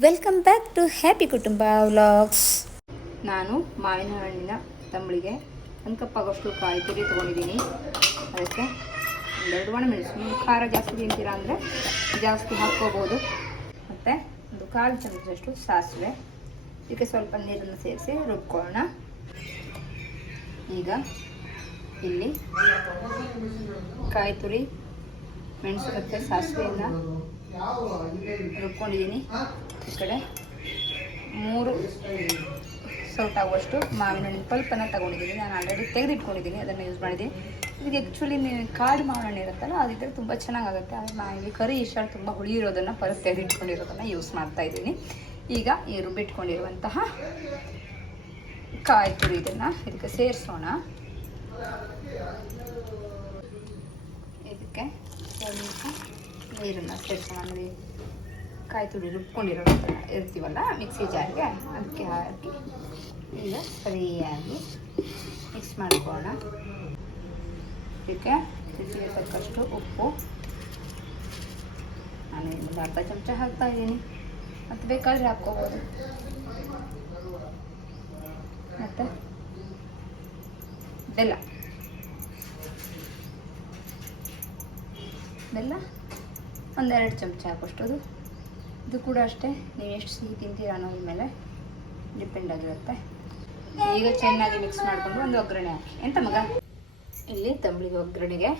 Welcome back to happy Kutumba vlogs ನಾನು ಮಾವಿನ ಹಣ್ಣಿನ ತಂಬಳಿಗೆ ಒಂದು ಕಪ್ ಆಗೋಷ್ಟು ಕಾಯಿ ತುರಿ ತೊಗೊಂಡಿದ್ದೀನಿ. ಅದಕ್ಕೆ ಒಂದೆರಡು ಒಣಮೆಣಸು ನೀವು ಖಾರ ಜಾಸ್ತಿ ತಿಂತೀರಾ ಅಂದರೆ ಜಾಸ್ತಿ ಹಾಕ್ಕೋಬೋದು. ಮತ್ತು ಒಂದು ಕಾಲು ಚಮಚದಷ್ಟು ಸಾಸಿವೆ. ಇದಕ್ಕೆ ಸ್ವಲ್ಪ ನೀರನ್ನು ಸೇರಿಸಿ ರುಬ್ಕೊಳ್ಳೋಣ. ಈಗ ಇಲ್ಲಿ ಕಾಯಿ ತುರಿ ಮೆಣಸು ಮತ್ತು ಸಾಸಿವೆಯನ್ನು ರುಬ್ಕೊಂಡಿದ್ದೀನಿ ಈ ಕಡೆ ಮೂರು ಸೌಟ್ ಆಗುವಷ್ಟು ಮಾವಿನ ಹಣ್ಣಿನ ಪಲ್ಪನ್ನು ತಗೊಂಡಿದ್ದೀನಿ. ನಾನು ಆಲ್ರೆಡಿ ತೆಗೆದಿಟ್ಕೊಂಡಿದ್ದೀನಿ ಅದನ್ನು ಯೂಸ್ ಮಾಡಿದ್ದೀನಿ ಇದಕ್ಕೆ ಆ್ಯಕ್ಚುಲಿ ಕಾಡು ಮಾವಿನ ಹಣ್ಣು ಇರುತ್ತಲ್ಲ ಅದಿದ್ದರೆ ತುಂಬ ಚೆನ್ನಾಗಾಗುತ್ತೆ. ಆದರೆ ನಾನು ಇಲ್ಲಿ ಕರಿ ಇಷ್ಟ ತುಂಬ ಹುಳಿ ಇರೋದನ್ನು ಪಲ್ಪ್ ತೆಗೆದಿಟ್ಕೊಂಡಿರೋದನ್ನು ಯೂಸ್ ಮಾಡ್ತಾ ಇದ್ದೀನಿ. ಈಗ ಈ ರುಬ್ಬಿಟ್ಕೊಂಡಿರುವಂತಹ ಕಾಯಿ ತುರಿ ಇದನ್ನು ಇದಕ್ಕೆ ಸೇರಿಸೋಣ. ಇದಕ್ಕೆ ಸ್ವಲ್ಪ ನೀರನ್ನು ಸೇರಿಸೋಣ ಕಾಯಿ ತುಡಿ ರುಬ್ಕೊಂಡಿರೋ ಇರ್ತೀವಲ್ಲ ಮಿಕ್ಸಿ ಜಾರಿಗೆ ಅದಕ್ಕೆ ಹಾಕಿ ಈಗ ಸರಿಯಾಗಿ ಮಿಕ್ಸ್ ಮಾಡ್ಕೊಳ್ಳೋಣ. ಇದಕ್ಕೆ ರುಚಿಗೆ ತಕ್ಕಷ್ಟು ಉಪ್ಪು. ನಾನು ಒಂದು ಅರ್ಧ ಚಮಚ ಹಾಕ್ತಾ ಇದ್ದೀನಿ. ಮತ್ತು ಬೇಕಾದರೆ ಹಾಕ್ಕೋಬೋದು. ಮತ್ತು? ಬೆಲ್ಲ. ಬೆಲ್ಲ? ಒಂದೆರಡು ಚಮಚ ಹಾಕೋಷ್ಟು ಅದು ಇದು ಕೂಡ ಅಷ್ಟೇ. ನೀವು ಎಷ್ಟು ಸಿಹಿ ತಿಂತೀರ ಅನ್ನೋದ್ರ ಮೇಲೆ ಡಿಪೆಂಡ್ ಆಗಿರುತ್ತೆ. ಈಗ ಚೆನ್ನಾಗಿ ಮಿಕ್ಸ್ ಮಾಡಿಕೊಂಡು ಒಂದು ಒಗ್ಗರಣೆ ಹಾಕಿ. ಎಂತ ಮಗ? ಇಲ್ಲಿ ತಂಬಳಿಗೆ ಒಗ್ಗರಣೆಗೆ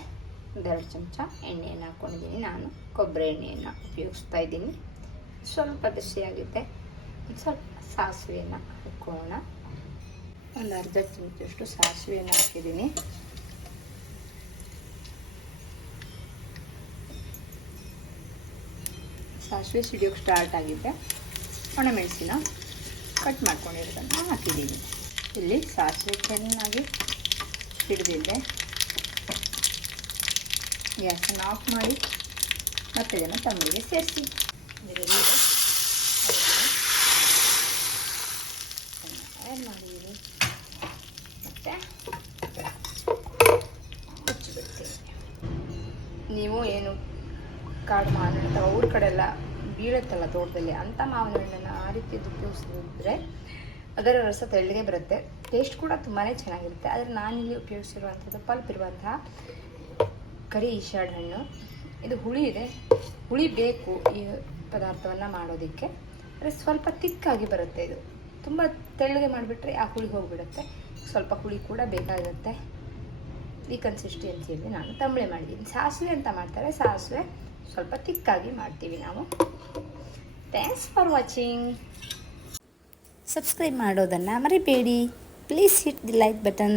ಒಂದೆರಡು ಚಮಚ ಎಣ್ಣೆಯನ್ನು ಹಾಕ್ಕೊಂಡಿದ್ದೀನಿ ನಾನು ಕೊಬ್ಬರಿ ಎಣ್ಣೆಯನ್ನು ಉಪಯೋಗಿಸ್ತಾ ಇದ್ದೀನಿ. ಸ್ವಲ್ಪ ಬಿಸಿಯಾಗಿದೆ ಸ್ವಲ್ಪ ಸಾಸಿವೆಯನ್ನು ಹಾಕೋಣ. ಒಂದು ಅರ್ಧ ಚಮಚಷ್ಟು ಸಾಸಿವೆಯನ್ನು ಹಾಕಿದ್ದೀನಿ. ಸಾಸಿವೆ ಸಿಡಿಯೋಕ್ಕೆ ಸ್ಟಾರ್ಟ್ ಆಗಿದೆ. ಒಣಮೆಣಸಿನ ಕಟ್ ಮಾಡ್ಕೊಂಡಿರೋದನ್ನು ಹಾಕಿದ್ದೀನಿ ಇಲ್ಲಿ ಸಾಸಿವೆ ಚೆನ್ನಾಗಿ ಹಿಡಿದಿದ್ದೆ ಗ್ಯಾಸನ್ನು ಆಫ್ ಮಾಡಿ ಮತ್ತೆ ಇದನ್ನು ತಮ್ಮಿಗೆ ಸೇರಿಸಿ. ಮಾಡಿದ್ದೀನಿ ಮತ್ತು ನೀವು ಏನು ಕಾಡು ಮಾಡ ಊರ ಕಡೆ ಎಲ್ಲ ಬೀಳುತ್ತಲ್ಲ ತೋಟದಲ್ಲಿ ಅಂಥ ಮಾವಿನ ಹಣ್ಣನ್ನು ಆ ರೀತಿ ಉಪಯೋಗಿಸಿದ್ರೆ ಅದರ ರಸ ತೆಳ್ಳಗೆ ಬರುತ್ತೆ. ಟೇಸ್ಟ್ ಕೂಡ ತುಂಬಾ ಚೆನ್ನಾಗಿರುತ್ತೆ. ಆದರೆ ನಾನಿಲ್ಲಿ ಉಪಯೋಗಿಸಿರುವಂಥದ್ದು ಪಲ್ಪ್ ಇರುವಂತಹ ಕರಿ ಈಶಾಡ್ ಹಣ್ಣು. ಇದು ಹುಳಿ ಇದೆ. ಹುಳಿ ಬೇಕು ಈ ಪದಾರ್ಥವನ್ನು ಮಾಡೋದಕ್ಕೆ. ಆದರೆ ಸ್ವಲ್ಪ ತಿಕ್ಕಾಗಿ ಬರುತ್ತೆ ಇದು. ತುಂಬ ತೆಳ್ಳಗೆ ಮಾಡಿಬಿಟ್ರೆ ಆ ಹುಳಿ ಹೋಗಿಬಿಡುತ್ತೆ. ಸ್ವಲ್ಪ ಹುಳಿ ಕೂಡ ಬೇಕಾಗುತ್ತೆ. ಈ ಕನ್ಸಿಸ್ಟೆನ್ಸಿಯಲ್ಲಿ ನಾನು ತಂಬಳೆ ಮಾಡಿದ್ದೀನಿ. ಸಾಸಿವೆ ಅಂತ ಮಾಡ್ತಾರೆ. ಸಾಸಿವೆ ಸ್ವಲ್ಪ ತಿಕ್ಕಾಗಿ ಮಾಡ್ತೀವಿ ನಾವು. ಥ್ಯಾಂಕ್ಸ್ ಫಾರ್ ವಾಚಿಂಗ್ ಸಬ್ಸ್ಕ್ರೈಬ್ ಮಾಡೋದನ್ನು ಮರಿಬೇಡಿ. Please hit the like button